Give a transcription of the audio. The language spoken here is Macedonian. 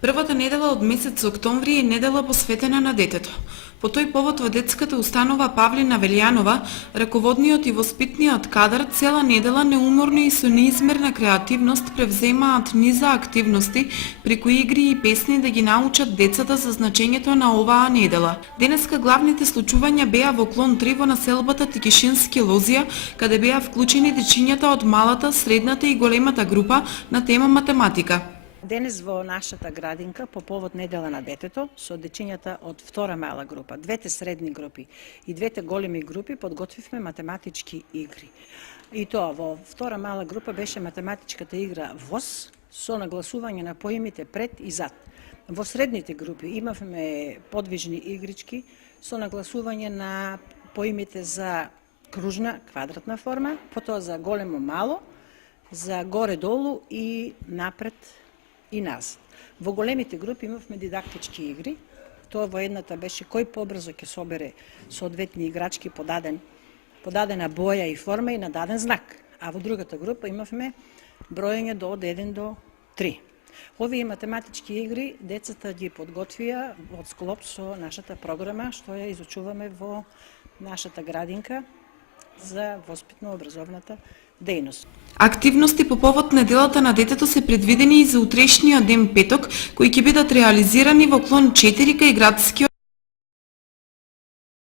Првата недела од месец октомври е недела посветена на детето. По тој повод во детската установа Павлина Велјанова, раководниот и воспитниот кадар цела недела неуморно и со неизмерна креативност превземаат низа активности, преку игри и песни да ги научат децата за значењето на оваа недела. Денеска главните случувања беа во клон 3 во населбата Тикишински Лозија, каде беа вклучени дечињата од малата, средната и големата група на тема математика. Денес во нашата градинка, по повод недела на детето, со дечињата од втора мала група, двете средни групи и двете големи групи, подготвивме математички игри. И тоа во втора мала група беше математичката игра ВОС, со нагласување на поимите пред и зад. Во средните групи имавме подвижни игрички со нагласување на поимите за кружна, квадратна форма, потоа за големо-мало, за горе-долу и напред и назад. Во големите групи имавме дидактички игри. Тоа во едната беше кој побрзо ќе собере соодветни играчки по дадена боја и форма и на даден знак. А во другата група имавме броење од 1 до 3. Овие математички игри децата ги подготвија од склоп со нашата програма што ја изучуваме во нашата градинка за воспитно-образовната дејност. Активности по повод неделата на детето се предвидени и за утрешниот ден петок, кои ќе бидат реализирани во клон 4 кај градскиот